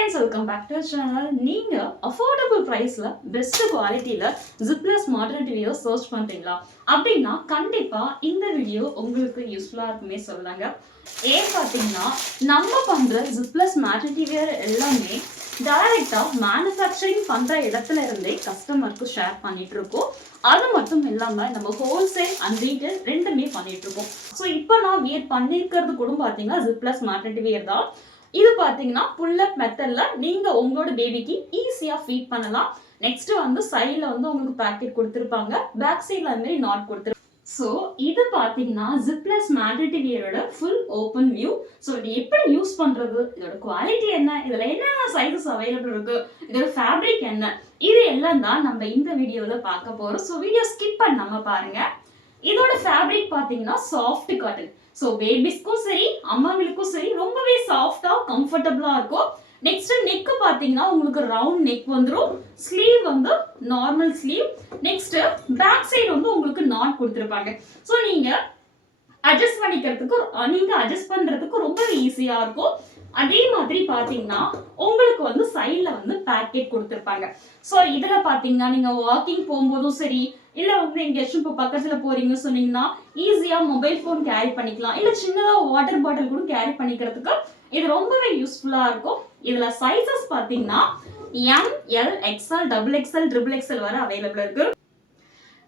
friends, welcome back to our channel. நீங்க affordable priceல best qualityல zipless maternity wear search பண்றீங்களா அப்படின்னா கண்டிப்பா இந்த வீடியோ உங்களுக்கு யூஸ்ஃபுல்லா இருக்குமே சொல்லலாங்க. ஏன் பாத்தீங்கன்னா நம்ம பண்ற zipless maternity wear எல்லாமே டைரக்டா மேனுஃபேக்சரிங் பண்ற இடத்துல இருந்தே கஸ்டமருக்கு ஷேர் பண்ணிட்டு இருக்கோம். அது மட்டும் இல்லாம நம்ம ஹோல்சேல் அண்ட் ரீட்டைல் ரெண்டுமே பண்ணிட்டு இருக்கோம். ஸோ இப்போ நான் வியர் பண்ணிருக்கிறது கூட பாத்தீங்கன்னா zipless maternity wear தான். இது பாத்தீங்கன்னா புல் அப் மெத்தட்ல நீங்க உங்களோட பேபிக்கு ஈஸியா ஃபீட் பண்ணலாம். நெக்ஸ்ட் வந்து சைடுல வந்து உங்களுக்கு பாக்கெட் கொடுத்திருப்பாங்க, பேக் சைடுல அந்த மாதிரி நாட் கொடுத்திருப்பாங்க. ஸோ இது பாத்தீங்கன்னா zipless maternity wear-ஓட ஃபுல் ஓப்பன் வியூ. ஸோ இது எப்படி யூஸ் பண்றது, இதோட குவாலிட்டி என்ன, இதுல என்னென்ன சைஸஸ் அவைலபிள் இருக்கு, இதோட ஃபேப்ரிக் என்ன, இது எல்லாம் தான் நம்ம இந்த வீடியோல பார்க்க போறோம். ஸோ வீடியோ ஸ்கிப் பண்ணாம பாருங்க. இதோட ஃபேப்ரிக் பாத்தீங்கன்னா சாஃப்ட் காட்டன். ஸோ பேபிஸ்க்கும் சரி அம்மாங்களுக்கும் சரி ரொம்பவே சாஃப்டா கம்ஃபர்டபுளா இருக்கும். நெக்ஸ்ட் நெக் பாத்தீங்கன்னா உங்களுக்கு ரவுண்ட் நெக் வந்துரும். ஸ்லீவ் வந்து normal sleeve. Next back side வந்து உங்களுக்கு நாட் கொடுத்திருப்பாங்க. ஸோ நீங்க அட்ஜஸ்ட் பண்றதுக்கு ரொம்ப ஈஸியா இருக்கும். அதே மாதிரி பாத்தீங்கன்னா உங்களுக்கு வந்து சைடுல வந்து பாக்கெட் கொடுத்திருப்பாங்க. ஸோ இதுல பாத்தீங்கன்னா நீங்க வாக்கிங் போகும்போதும் சரி, இல்ல வந்து எங்கேயாச்சும் இப்போ பக்கத்துல போறீங்க சொன்னீங்கன்னா ஈஸியா மொபைல் போன் கேரி பண்ணிக்கலாம், இல்ல சின்னதா வாட்டர் பாட்டில் கூட கேரி பண்ணிக்கிறதுக்கு இது ரொம்பவே யூஸ்ஃபுல்லா இருக்கும். இதுல சைஸஸ் பாத்தீங்கன்னா M, L, XL, double XL, triple XL வரை அவைலபிள் இருக்கு.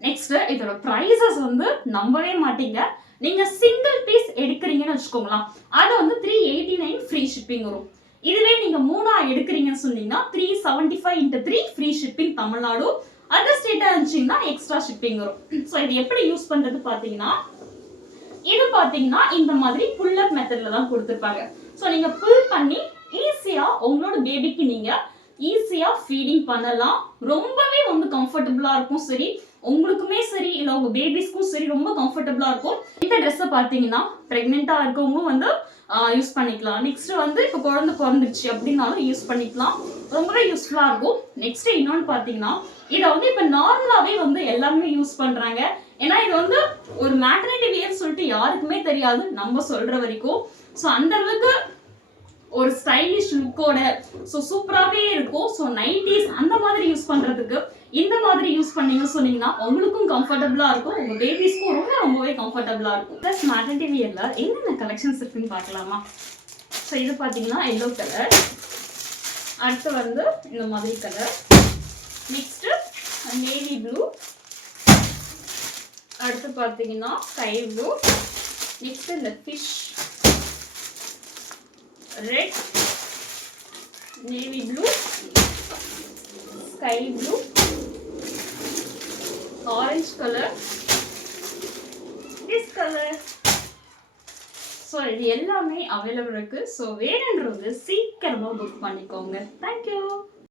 நெக்ஸ்ட் இதோட பிரைசஸ் வந்து நம்பவே மாட்டீங்க. நீங்க சிங்கிள் பீஸ் எடுக்கிறீங்கன்னு வச்சுக்கோங்களேன், அது வந்து 389 ஃப்ரீ ஷிப்பிங் வரும். இதுவே நீங்க மூணா எடுக்கிறீங்கன்னு சொன்னீங்கன்னா 375 × 3 ஃப்ரீ ஷிப்பிங் தமிழ்நாடு. அதர் ஸ்டேட்டா இருந்துச்சுன்னா எக்ஸ்ட்ரா ஷிப்பிங் வரும். ஸோ இது எப்படி யூஸ் பண்றது பாத்தீங்கன்னா, இது பாத்தீங்கன்னா இந்த மாதிரி புல் அப் மெத்தட்ல தான் கொடுத்திருப்பாங்க. ஸோ நீங்க புல் பண்ணி ஈஸியா உங்களோட பேபிக்கு நீங்க ஈஸியா ஃபீடிங் பண்ணலாம். ரொம்பவே வந்து கம்ஃபர்டபுளா இருக்கும். சரி உங்களுக்குமே சரி இல்ல உங்க பேபிஸ்க்கும் சரி ரொம்ப கம்ஃபர்டபுளா இருக்கும். இந்த ட்ரெஸ்ஸை பாத்தீங்கன்னா பிரெக்னெண்டா இருக்கவங்களும் வந்து யூஸ் பண்ணிக்கலாம். நெக்ஸ்ட் வந்து இப்போ குழந்தை பிறந்துருச்சு அப்படின்னாலும் யூஸ் பண்ணிக்கலாம். ரொம்பவே யூஸ்ஃபுல்லா இருக்கும். நெக்ஸ்ட் இன்னொன்னு பாத்தீங்கன்னா இதை வந்து இப்போ நார்மலாவே வந்து எல்லாருமே யூஸ் பண்றாங்க. ஏன்னா இது வந்து ஒரு மேட்டர்னிட்டி வியர் சொல்லிட்டு யாருக்குமே தெரியாது நம்ம சொல்ற வரைக்கும். ஸோ அந்த அளவுக்கு ஒரு ஸ்டைலிஷ் லுக்கோட ஸோ சூப்பராகவே இருக்கும். ஸோ நைட்டிஸ் அந்த மாதிரி யூஸ் பண்றதுக்கு இந்த மாதிரி யூஸ் பண்ணீங்க சொன்னீங்கன்னா உங்களுக்கும் கம்ஃபர்டபுளா இருக்கும், உங்க பேபிஸ்க்கும் ரொம்பவே கம்ஃபர்டபுளா இருக்கும். ப்ளஸ் மேட்டர்னிட்டி வியர்ல என்னென்ன கலெக்ஷன்ஸ் இருக்குன்னு பார்க்கலாமா? ஸோ இது பார்த்தீங்கன்னா எல்லோ கலர், அடுத்து வந்து இந்த மாதிரி கலர், நெக்ஸ்ட் நேவி ப்ளூ, அடுத்து பார்த்தீங்கன்னா ஸ்கை ப்ளூ, நெக்ஸ்ட் இந்த fish red, navy blue, sky blue, orange colour, this colour. So இது எல்லாமே அவைலபிள் இருக்கு. ஸோ வேணுன்றது சீக்கிரமா புக் பண்ணிக்கோங்க. தேங்க்யூ.